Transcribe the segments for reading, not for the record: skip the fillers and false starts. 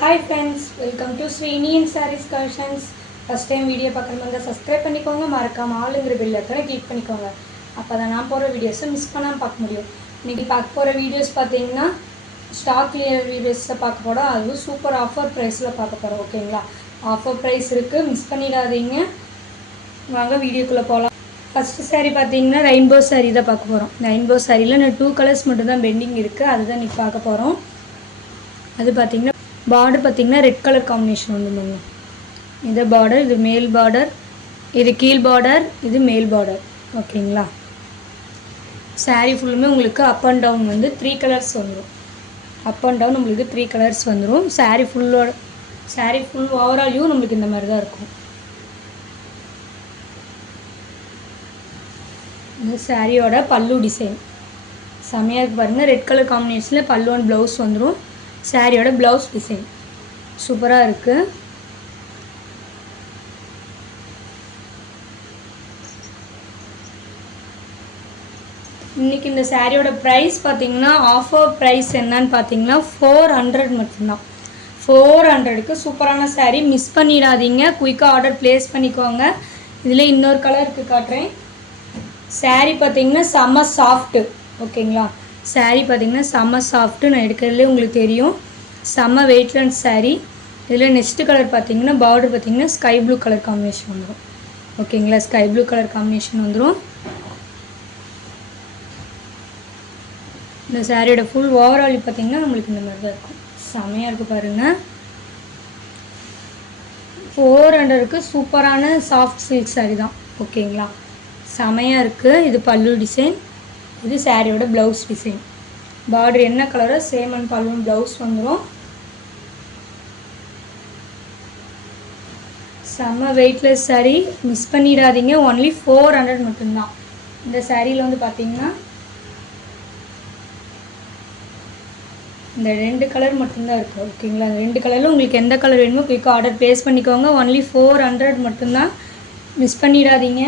Hi friends, welcome to Srini in Sarees Collections. First time video பார்க்கறவங்க subscribe பண்ணிக்கோங்க, மறக்காம ஆல்ங்கிற bell ஐகானை click பண்ணிக்கோங்க. அப்பதான் நான் போற வீடியோஸை மிஸ் பண்ணாம பார்க்க முடியும். இன்னைக்கு பார்க்க போற வீடியோஸ் பாத்தீங்கன்னா ஸ்டாக் கிளியர் வீடியோஸ் பார்க்க போறோம். அது சூப்பர் ஆஃபர் பிரைஸ்ல பார்க்க போறோம். ஓகேங்களா? ஆஃபர் பிரைஸ் இருக்கு, மிஸ் பண்ணிடாதீங்க. வாங்க வீடியோக்குள்ள போலாம். ஃபர்ஸ்ட் saree பாத்தீங்கன்னா ரெயின்போ saree தான் பார்க்க போறோம். ரெயின்போ sareeல 2 கலர்ஸ் மட்டும் தான் பெண்டிங் இருக்கு. அதுதான் இன்னைக்கு பார்க்க போறோம். அது பாத்தீங்கன்னா border பாத்தீங்கன்னா ரெட் கலர் காம்பினேஷன் வந்துங்க. இது border, இது மேல் border, இது கீழ் border, இது மேல் border. ஓகேங்களா? saree ஃபுல்லுமே உங்களுக்கு அப் அண்ட் டவுன் வந்து 3 கலர்ஸ் வந்துரும். அப் அண்ட் டவுன் உங்களுக்கு 3 கலர்ஸ் வந்துரும். saree ஃபுல் ஓவரால் வியூ நமக்கு இந்த மாதிரி தான் இருக்கும். இந்த சாரியோட பல்லு டிசைன் செமையா இருக்கு பாருங்க. ரெட் கலர் காம்பினேஷன்ல பல்லு அண்ட் ப்ளவுஸ் வந்துரும். சாரியோட ப்ளவுஸ் டிசைன் சூப்பரா இருக்கு. இன்னைக்கு இந்த சாரியோட பிரைஸ் பாத்தீங்கன்னா ஆஃபர் பிரைஸ் என்னன்னு பாத்தீங்கன்னா 400 மட்டும்தான். 400க்கு சூப்பரான சாரி, மிஸ் பண்ணிடாதீங்க. குயிக்கா ஆர்டர் பிளேஸ் பண்ணிக்கோங்க. இதுல இன்னொரு கலர் இருக்கு காட்டுறேன். சாரி பாத்தீங்கன்னா செம சாஃப்ட். ஓகேங்களா? சாரி பாத்தீங்கன்னா செம சாஃப்ட். நான் எடுக்கிறதுலே உங்களுக்கு தெரியும். செம வெயிட்லெஸ் சாரி. இதுல நெக்ஸ்ட் கலர் பாத்தீங்கன்னா border பாத்தீங்கன்னா ஸ்கை ப்ளூ கலர் காம்பினேஷன் வந்துரும். ஓகேங்களா? ஸ்கை ப்ளூ கலர் காம்பினேஷன் வந்துரும். இந்த சாரியோட ஃபுல் ஓவரால் பாத்தீங்கன்னா உங்களுக்கு இந்த மாதிரி தான் இருக்கும். செமையா இருக்கு பாருங்க. 400க்கு சூப்பரான சாஃப்ட் சில்க் சாரி தான். ஓகேங்களா? செமையா இருக்கு. இது பல்லு டிசைன், இது சாரியோட ப்ளவுஸ் டிசைன். border என்ன கலரோ சேம் அண்ட் பல்லு ப்ளவுஸ் வந்துரும். செம வெயிட்லெஸ் சாரி, மிஸ் பண்ணிடாதீங்க. only 400 மட்டும்தான். இந்த சாரியில வந்து பாத்தீங்கன்னா இந்த ரெண்டு கலர் மட்டும்தான் இருக்கு. ஓகேங்களா? இந்த ரெண்டு கலர்ல உங்களுக்கு எந்த கலர் வேணுமோ குயிக்கா ஆர்டர் பிளேஸ் பண்ணிக்கோங்க. only 400 மட்டும்தான், மிஸ் பண்ணிடாதீங்க.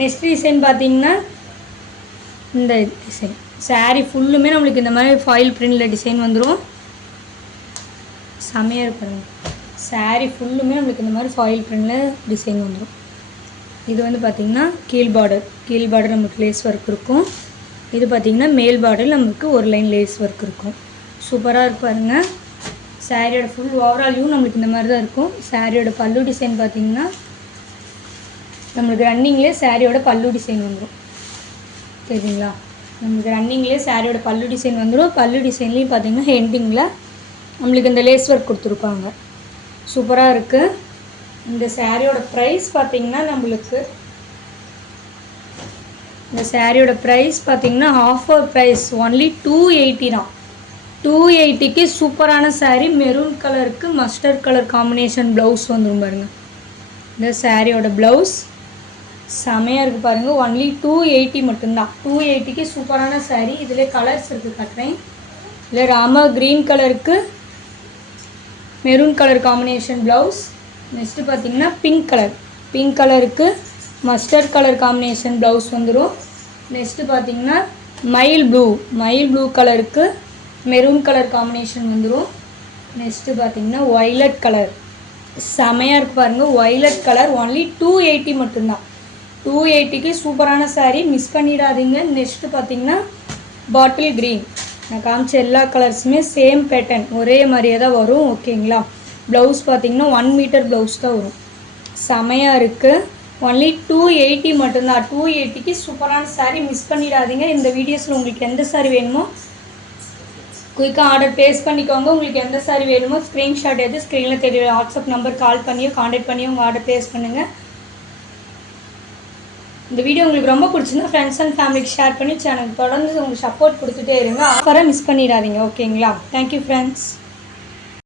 நெக்ஸ்ட் டிசைன் பாத்தீங்கன்னா இந்த டிசைன். சாரி ஃபுல்லுமே நம்மளுக்கு இந்த மாதிரி ஃபாயில் பிரிண்ட்ல டிசைன் வந்துரும். செமையா இருக்கு. சாரி ஃபுல்லுமே நம்மளுக்கு இந்த மாதிரி ஃபாயில் பிரிண்ட்ல டிசைன் வந்துரும். இது வந்து பாத்தீங்கன்னா கீழ் பார்டர் நமக்கு லேஸ் ஒர்க் இருக்கும். இது பாத்தீங்கன்னா மேல் பார்டர்ல நமக்கு ஒரு லைன் லேஸ் ஒர்க் இருக்கும். சூப்பரா இருக்கு பாருங்க. சாரியோட ஃபுல் ஓவரால் வியூ நமக்கு இந்த மாதிரி தான் இருக்கும். சாரியோட பல்லு டிசைன் பாத்தீங்கன்னா நமக்கு ரன்னிங்லேயே சாரியோட பல்லு டிசைன் வந்துடும். சரிங்களா? நமக்கு ரன்னிங்லேயே சாரியோட பல்லு டிசைன் வந்துடும். பல்லு டிசைன்லேயும் பார்த்தீங்கன்னா ஹெண்டிங்கில் நம்மளுக்கு இந்த லேஸ் ஒர்க் கொடுத்துருப்பாங்க. சூப்பராக இருக்குது. இந்த சாரியோட ப்ரைஸ் பார்த்தீங்கன்னா நம்மளுக்கு இந்த சாரியோட ப்ரைஸ் பார்த்தீங்கன்னா ஆஃபர் ப்ரைஸ் only 280 தான். 280க்கு சூப்பரான சாரி. மெரூன் கலருக்கு மஸ்டர்ட் கலர் காம்பினேஷன் ப்ளவுஸ் வந்துடும் பாருங்க. இந்த சாரியோட ப்ளவுஸ் செமையா இருக்கு பாருங்க. only 280 மட்டும்தான். 280க்கு சூப்பரான சாரி. இதுல கலர்ஸ் இருக்கு காட்டுறேன். இதுல ராமா கிரீன் கலருக்கு maroon colour combination blouse. Next பாத்தீங்கன்னா பிங்க் கலருக்கு மஸ்டர்ட் கலர் காம்பினேஷன் ப்ளவுஸ் வந்துடும். நெக்ஸ்ட் பாத்தீங்கன்னா மயில் ப்ளூ கலருக்கு மெரூன் கலர் காம்பினேஷன் வந்துடும். நெக்ஸ்ட் பாத்தீங்கன்னா வயலட் கலர். செமையா இருக்கு பாருங்க. வயலட் கலர் only 280 மட்டும்தான். 280க்கு சூப்பரான சாரி, மிஸ் பண்ணிடாதீங்க. நெக்ஸ்ட் பாத்தீங்கன்னா பாட்டில் கிரீன். நான் காமிச்ச எல்லா கலர்ஸுமே சேம் பேட்டர்ன், ஒரே மாதிரியே தான் வரும். ஓகேங்களா? ப்ளவுஸ் பாத்தீங்கன்னா 1 மீட்டர் ப்ளவுஸ் தான் வரும். செமையா இருக்கு. only 280 மட்டும்தான். 280க்கு சூப்பரான சாரி, மிஸ் பண்ணிடாதீங்க. இந்த வீடியோஸ்ல உங்களுக்கு எந்த சாரி வேணுமோ குயிக்கா ஆர்டர் பிளேஸ் பண்ணிக்கோங்க. உங்களுக்கு எந்த சாரி வேணுமோ ஸ்கிரீன்ஷாட் எடுத்து ஸ்க்ரீன்ல தெரியுற வாட்ஸ்அப் நம்பர் கால் பண்ணியோ கான்டாக்ட் பண்ணியோ உங்கள் ஆர்டர் பிளேஸ் பண்ணுங்க. இந்த வீடியோ உங்களுக்கு ரொம்ப பிடிச்சிருந்தா ஃப்ரெண்ட்ஸ் அண்ட் ஃபேமிலிக்கு ஷேர் பண்ணி சேனலுக்கு தொடர்ந்து உங்களுக்கு சப்போர்ட் கொடுத்துட்டே இருங்க. ஆஃபரை மிஸ் பண்ணிடாதீங்க. ஓகேங்களா? Thank you friends.